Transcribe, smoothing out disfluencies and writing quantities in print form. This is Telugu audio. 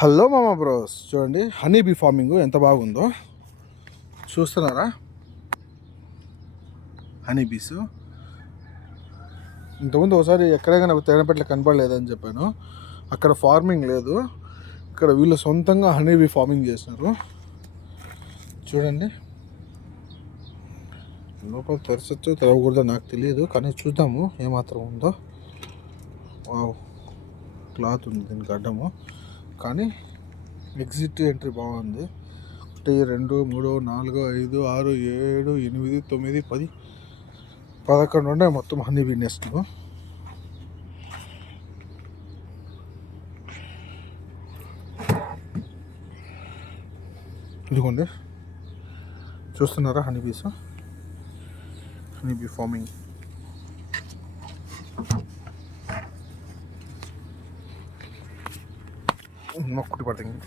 హలో మామా బ్రోస్, చూడండి హనీ బీ ఫార్మింగ్ ఎంత బాగుందో చూస్తున్నారా. హనీ బీస్ ఇంతకుముందు ఒకసారి ఎక్కడైనా నాకు తేనెపట్ల కనపడలేదని చెప్పాను. అక్కడ ఫార్మింగ్ లేదు, ఇక్కడ వీళ్ళు సొంతంగా హనీ బీ ఫార్మింగ్ చేసినారు. చూడండి, లోపల తెరచచ్చు తెరవకూడదో నాకు తెలియదు, కానీ చూద్దాము ఏమాత్రం ఉందో. వావ్, క్లాత్ ఉంది దీనికి అడ్డము, కానీ ఎగ్జిట్ ఎంట్రీ బాగుంది. 1 2 3 4 5 6 7 8 9 10 11 ఉన్నాయి మొత్తం హనీ బీ నెస్ట్లు. ఇదిగోండి, చూస్తున్నారా honey bees, honey bee farming. మొక్కటి పడుతుంది.